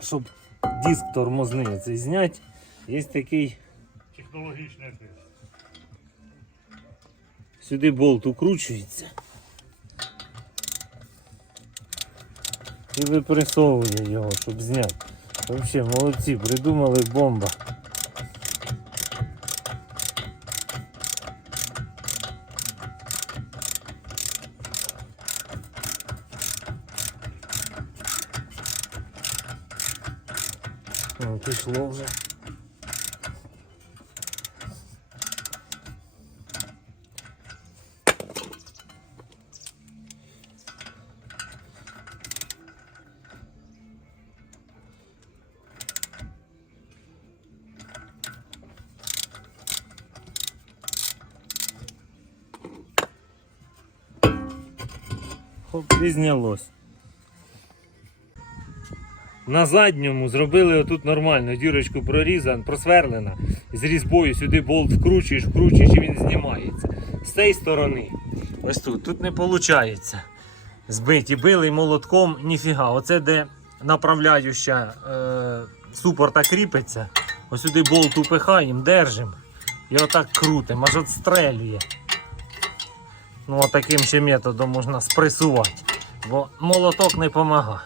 щоб диск тормозний цей зняти, є такий Технологічний тест. Сюди болт укручується. І випресовує його, щоб зняти. Взагалі, молодці, придумали бомба. О, пішло вже. Хоп, і знялось. На задньому зробили отут нормально, дірочку прорізан, просверлена. З різьбою сюди болт вкручуєш, вкручуєш і він знімається. З цієї сторони. Ось тут. Тут не виходить. Збиті, били молотком, ніфіга. Оце де направляюча е, супорта кріпиться. Ось сюди болт упихаємо, держимо. І отак крутимо, аж отстрелює. Ну, таким ще методом можна спресувати, бо молоток не допомагає.